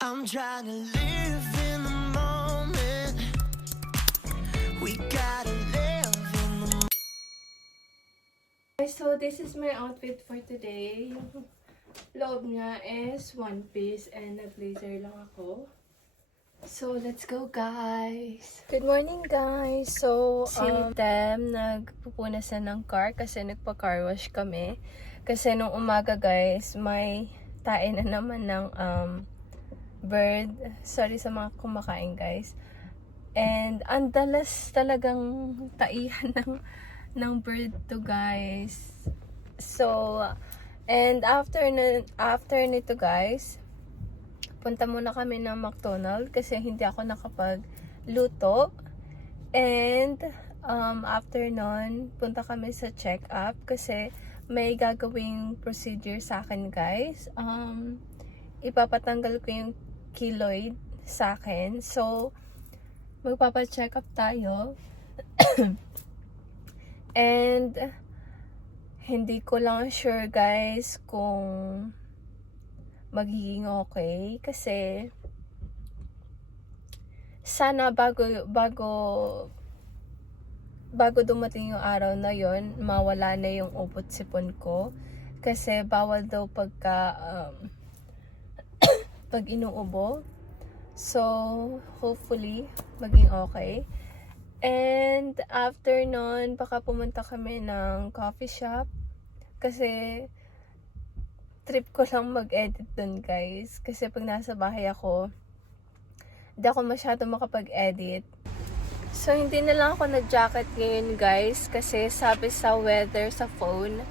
I'm trying to live in the moment. We gotta live in the moment. Guys, so this is my outfit for today. Yung loob niya is one piece and nag-blazer lang ako. So, let's go guys! Good morning guys! So, si Tem nagpupunas na ng car kasi nagpa-car wash kami. Kasi nung umaga guys, may tae na naman ng bird. Sorry sa mga kumakain guys. And ang dalas talagang taihan ng bird to guys. So, and after nito guys, punta muna kami ng McDonald's kasi hindi ako nakapagluto. And after nun, punta kami sa check-up kasi may gagawing procedure sa akin guys. Ipapatanggal ko yung keloid sa akin. So, magpapa-check up tayo. And hindi ko lang sure guys kung magiging okay kasi sana bago dumating yung araw na yon, mawala na yung upot sipon ko kasi bawal daw pag inuubo. So hopefully maging okay. And after nun, baka pumunta kami ng coffee shop kasi trip ko lang mag-edit dun guys. Kasi pag nasa bahay ako, hindi ako masyado makapag-edit. So hindi na lang ako nag-jacket ngayon guys kasi sabi sa weather sa phone,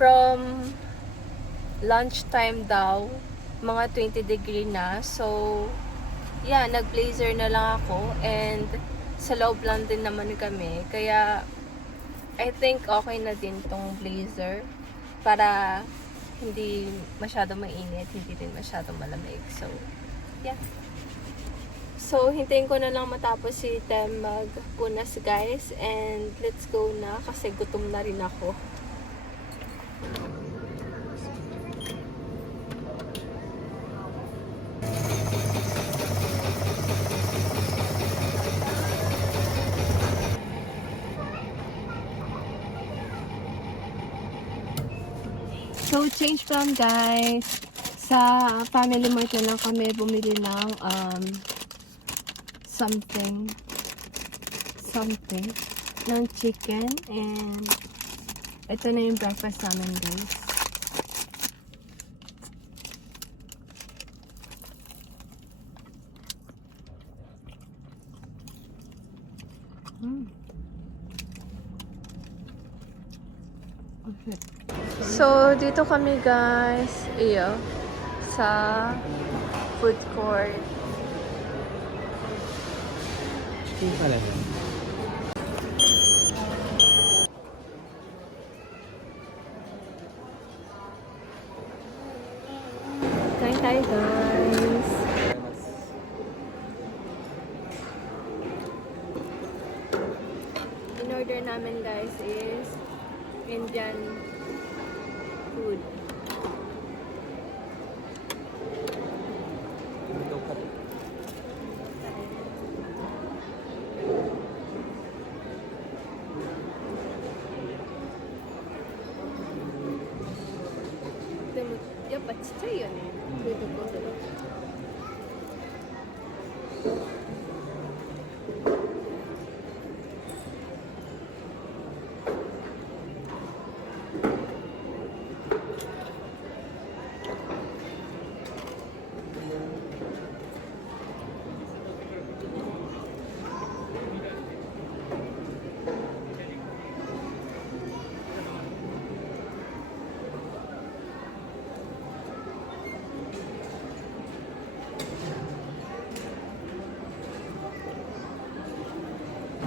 from lunchtime daw, mga 20 degree na. So yeah, nag-blazer na lang ako and sa loob lang din naman kami. Kaya I think okay na din tong blazer para hindi masyado mainit, hindi din masyado malamig. So, yeah. So, hintayin ko na lang matapos si Tem magpunas guys and let's go na kasi gutom na rin ako. So, change plan guys. Sa Family Mart na lang kami bumili ng something ng chicken and ito na yung breakfast namin guys. Okay. So, dito kami guys, sa food court. Yung pala yun. Kain tayo guys. In order namin guys is Indian food.やっぱちっちゃいよね、フードコートだ。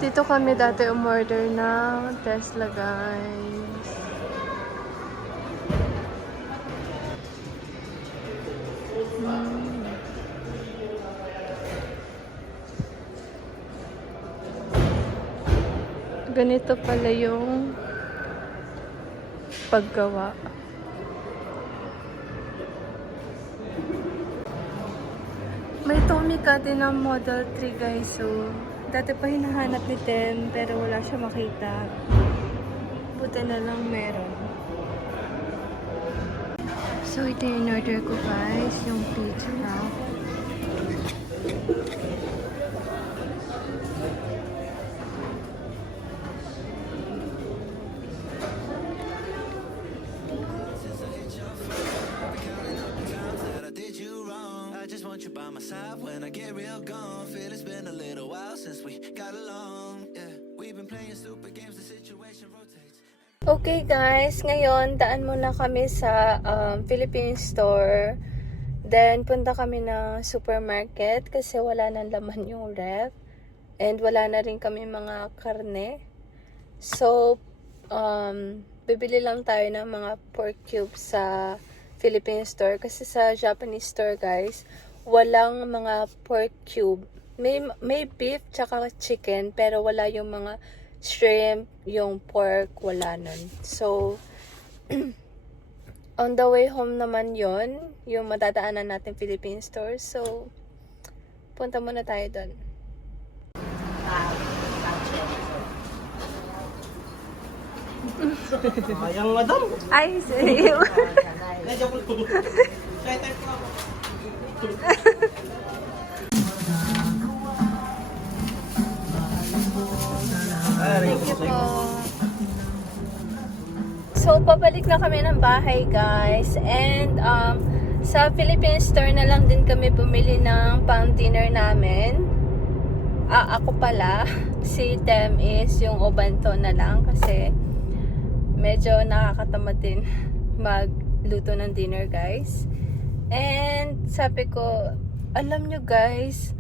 Dito kami dati umorder ng Tesla guys. Ganito pala yung paggawa. Tomica din ang Model 3 guys. So, dati pa hinahanap ni Tem pero wala siya makita. Buti na lang meron. So, ito yung in-order ko guys. Yung peach wrap. That I did you wrong. I just want you by my side when I get real gone. Feel it's been a little while since we got along. Yeah, we've been playing stupid games. The situation rotates. Okay guys, ngayon daan muna kami sa Philippine store. Then punta kami ng supermarket kasi wala nang laman yung ref. And wala na rin kami mga karne. So, bibili lang tayo ng mga pork cubes sa Philippine store. Kasi sa Japanese store guys, walang mga pork cube. May beef tsaka chicken pero wala yung mga shrimp, yung pork, wala nun. So, on the way home naman yon yung madadaanan natin Philippine store. So, punta muna tayo doon. Sayang madam. Ay, sige. Medyo po. Try type ko ako. Thank you po. So, pabalik na kami ng bahay, guys. And, sa Philippine store na lang din kami bumili ng pang-dinner namin. Ako pala. Si Tem is yung obanto na lang kasi medyo nakakatamad din magluto ng dinner, guys. And, sabi ko, alam nyo, guys,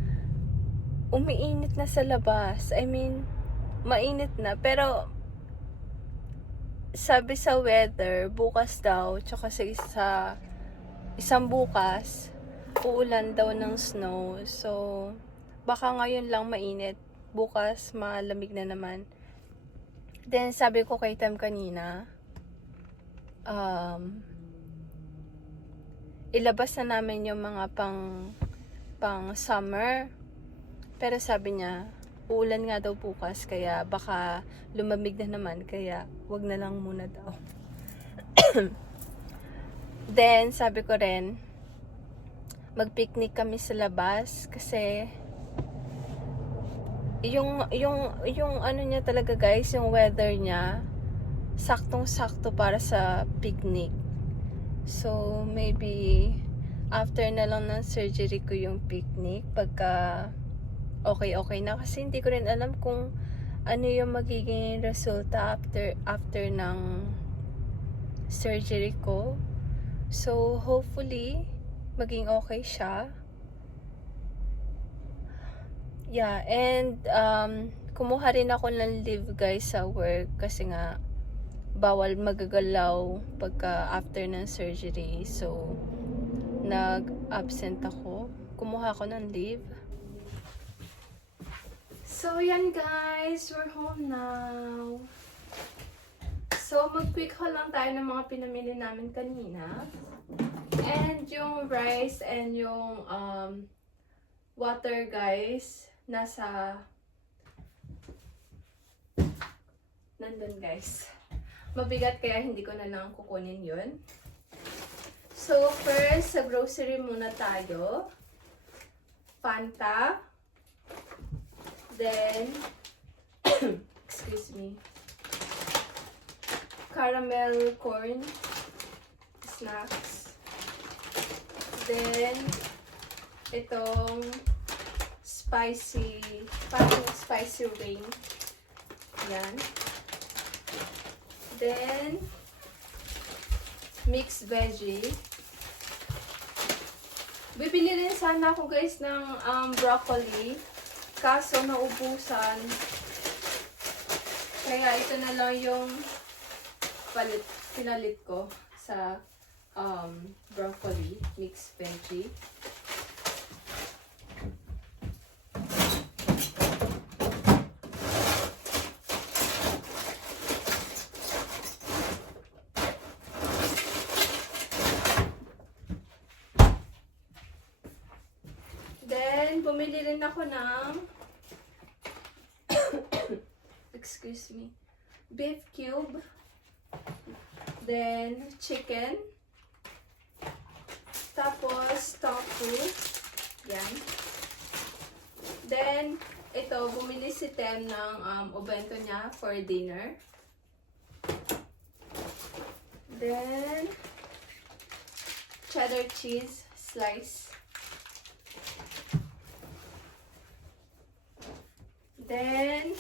umiinit na sa labas. I mean, mainit na. Pero, sabi sa weather, bukas daw, tsaka sa isang bukas, uulan daw ng snow. So, baka ngayon lang mainit. Bukas, malamig na naman. Then, sabi ko kay Tem kanina, ilabas na namin yung mga pang summer. Pero sabi niya, uulan nga daw bukas, kaya baka lumamig na naman, kaya wag na lang muna daw. Then, sabi ko rin, mag-picnic kami sa labas, kasi yung ano niya talaga guys, yung weather niya, saktong-sakto para sa picnic. So, maybe, after na lang ng surgery ko yung picnic, pagka okay na, kasi hindi ko rin alam kung ano yung magiging resulta after ng surgery ko. So hopefully maging okay siya. Yeah, and kumuha rin ako ng leave guys sa work kasi nga bawal magagalaw pagka after ng surgery. So nag-absent ako. Kumuha ako ng leave. So, yan guys, we're home now. So, mag-quick haul lang tayo ng mga pinamili namin kanina. And yung rice and yung water guys, nandun guys. Mabigat kaya hindi ko na lang kukunin yun. So, first, sa grocery muna tayo. Fanta. Then, excuse me, caramel corn snacks. Then, itong parang spicy rain. Yan. Then, mixed veggie. Bibili rin sana ako guys ng broccoli. Kaso naubusan. Kaya ito na lang yung pinalit ko sa broccoli mixed veggie. Then then, bumili rin ako ng excuse me, beef cube. Then, chicken. Tapos, tofu. Yan. Then, ito, bumili si Tem ng obento niya for dinner. Then, cheddar cheese slice. Then,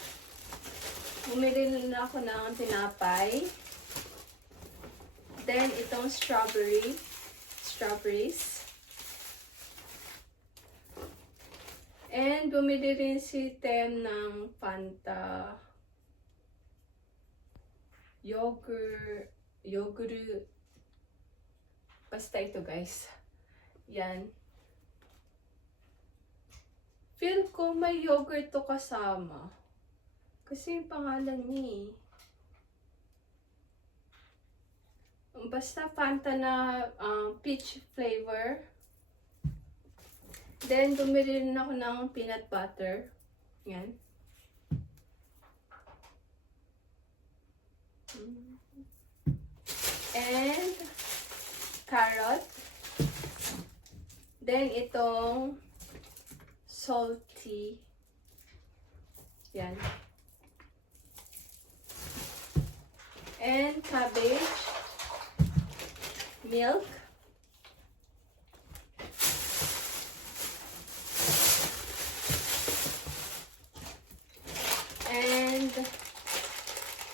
bumili na ako ng tinapay. Then, itong strawberries. And, bumili rin si Tem ng Fanta. Yogurt. Basta ito, guys. Yan. Feel ko may yogurt to kasama. Kasi yung pangalan niya eh. Basta Fanta na peach flavor. Then, bumili rin ako ng peanut butter. Yan. And, carrot. Then, itong salty. Yan. And, cabbage. Milk. And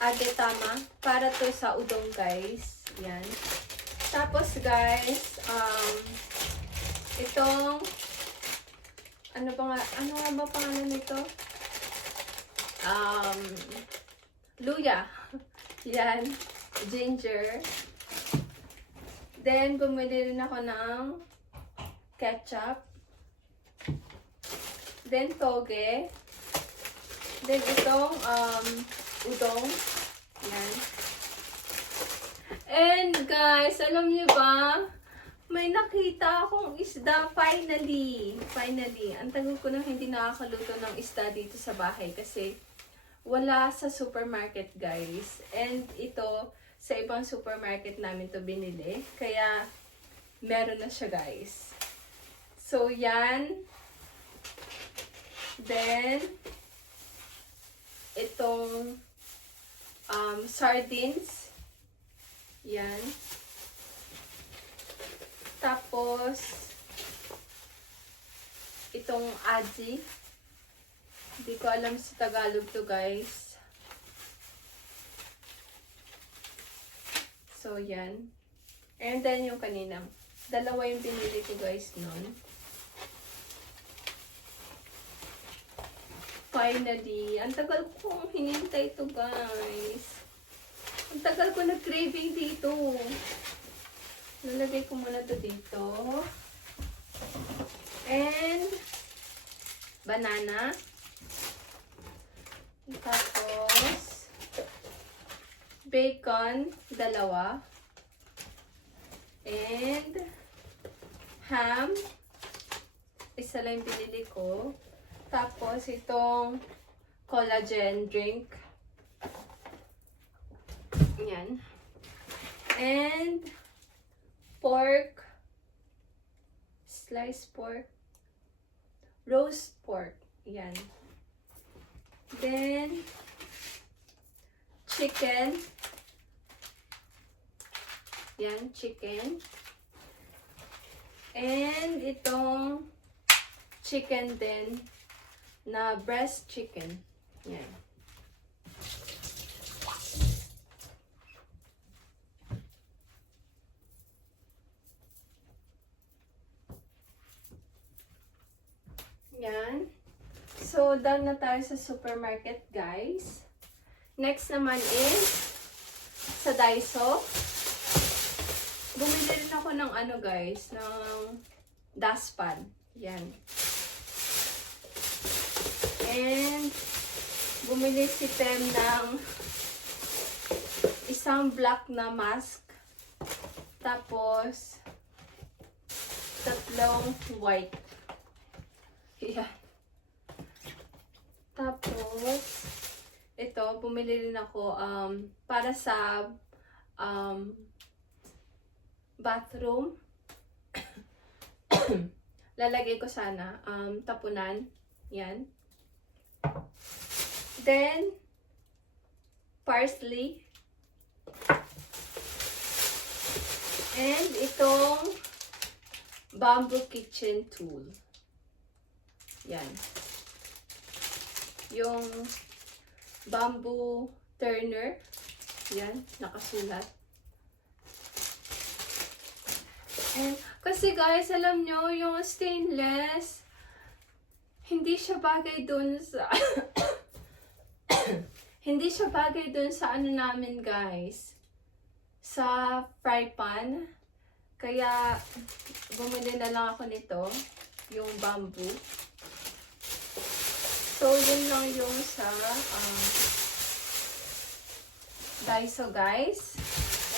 agetama para to sa udong, guys. Yan. Tapos, guys, itong ano nga ba pangalan nito? Luya. Yan. Ginger. Then, bumili rin ako ng ketchup. Then, toge. Then, itong udong. Yan. And, guys, alam niyo ba? May nakita akong isda, finally. Finally. Ang tagal ko nang hindi nakakaluto ng isda dito sa bahay kasi wala sa supermarket, guys. And, ito, sa ibang supermarket namin to binili. Kaya, meron na siya, guys. So, yan. Then, itong sardines. Yan. Tapos, itong aji. Hindi ko alam sa Tagalog to, guys. So, yan. And then, yung kanina. Dalawa yung binili ko, guys, nun. Finally. Ang tagal kong hinintay ito, guys. Ang tagal ko nag-craving dito. Nalagay ko muna ito dito. And, banana. Tapos, bacon, dalawa. And, ham. Isa lang yung binili ko. Tapos, itong collagen drink. Yan. And, pork. Sliced pork. Roast pork. Yan. Then, chicken. Yan, chicken. And, itong chicken din na breast chicken. Yan. Yan. So, done na tayo sa supermarket, guys. Next naman is sa Daiso. Bumili rin ako ng ano, guys, ng dustpan. Yan. And, bumili si Tem ng isang black na mask. Tapos, tatlong white. Yan. Tapos, ito, bumili rin ako para sa bathroom. Lalagay ko sana tapunan. Yan. Then, parsley. And itong bamboo kitchen tool. Yan. Yung bamboo turner. Yan, nakasulat. And, kasi guys, alam nyo, yung stainless, hindi siya bagay dun sa, hindi siya bagay dun sa ano namin guys, sa fry pan. Kaya, bumili na lang ako nito, yung bamboo. So, yun lang yung sa Daiso guys.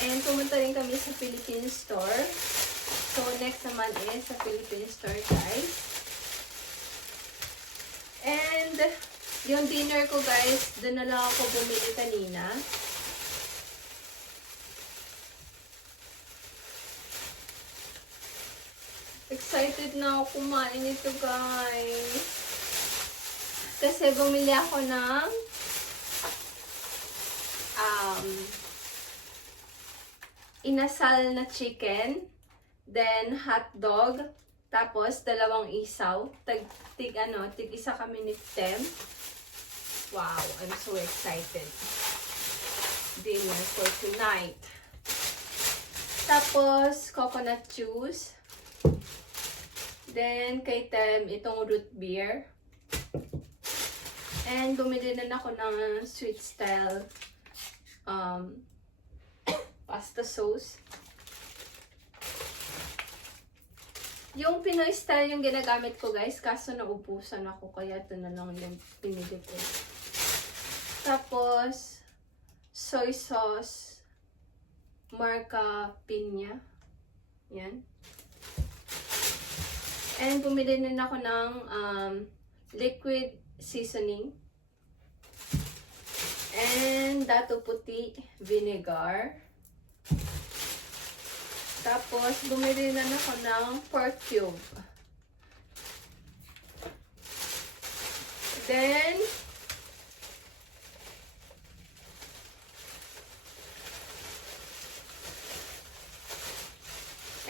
And pumunta rin kami sa Philippine store. So, next naman is sa Philippine store guys. And, yung dinner ko guys, doon na lang ako bumili kanina. Excited na ako kumain ito guys. Kasi bumili ako ng inasal na chicken, then hot dog, tapos dalawang isaw. Tig isa kami ni Tem. Wow, I'm so excited. Dinner for tonight. Tapos coconut juice. Then kay Tem itong root beer. And bumili din ako ng sweet style pasta sauce. Yung Pinoy style yung ginagamit ko guys, kaso naubusan ako kaya ito na lang yung pinili ko. Tapos soy sauce marca Piña. Yan. And bumili din ako ng liquid seasoning. And dato puti vinegar. Tapos, bumili na ako ng pork cube. Then,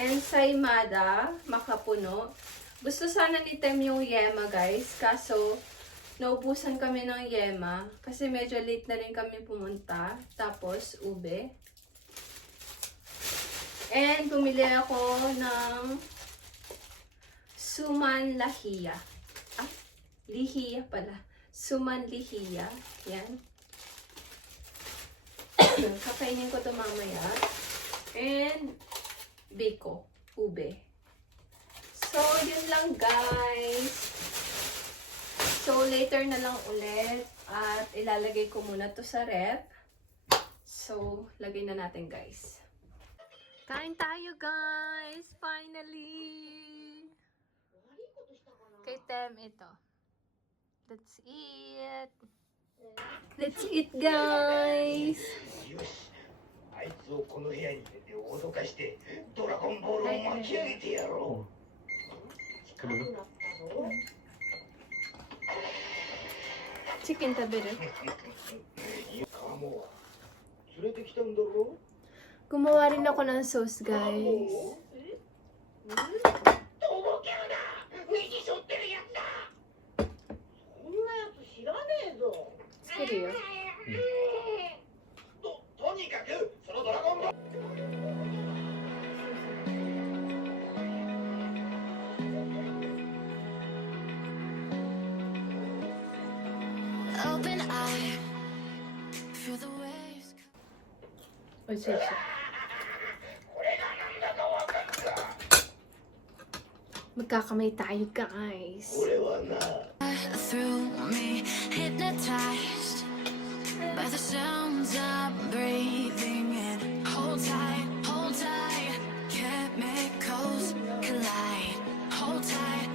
ensaymada, makapuno. Gusto sana ni Tem yung yema guys, kaso naubusan kami ng yema kasi medyo late na rin kami pumunta. Tapos, ube. And, bumili ako ng suman lahiya. Ah, lihiya pala. Suman lihiya. Yan. Kakainin ko ito mamaya. And, biko. Ube. So, yun lang guys. So, later na lang ulit. At ilalagay ko muna to sa ref. So, lagay na natin guys. Kain tayo guys! Finally! Kay Tem ito. Let's eat! Let's eat guys! あいつをこの部屋に入れて脅かしてドラゴンボールを巻き上げてやろう。Chicken 食べる？カモ連れてきたんだろう。 Gumawa rin ako ng sauce, guys. とぼけるな。右背負ってるやつだ。そんなやつ知らねえぞ。作るよ。とにかくそのドラゴンボール。 Open eye, feel the waves. Oy, siya. Magkakamay tayo, guys. 俺はな。 Through me, hypnotized by the sounds I'm breathing in. Hold tight, chemicals collide. Hold tight,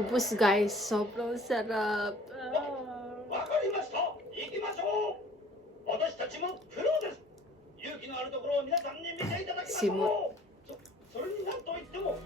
Ubus guys, sobrang sarap. わかりました。行きましょう。私たちもプロです。勇気のあるところを皆さんに見ていただきましょう。それになんといっても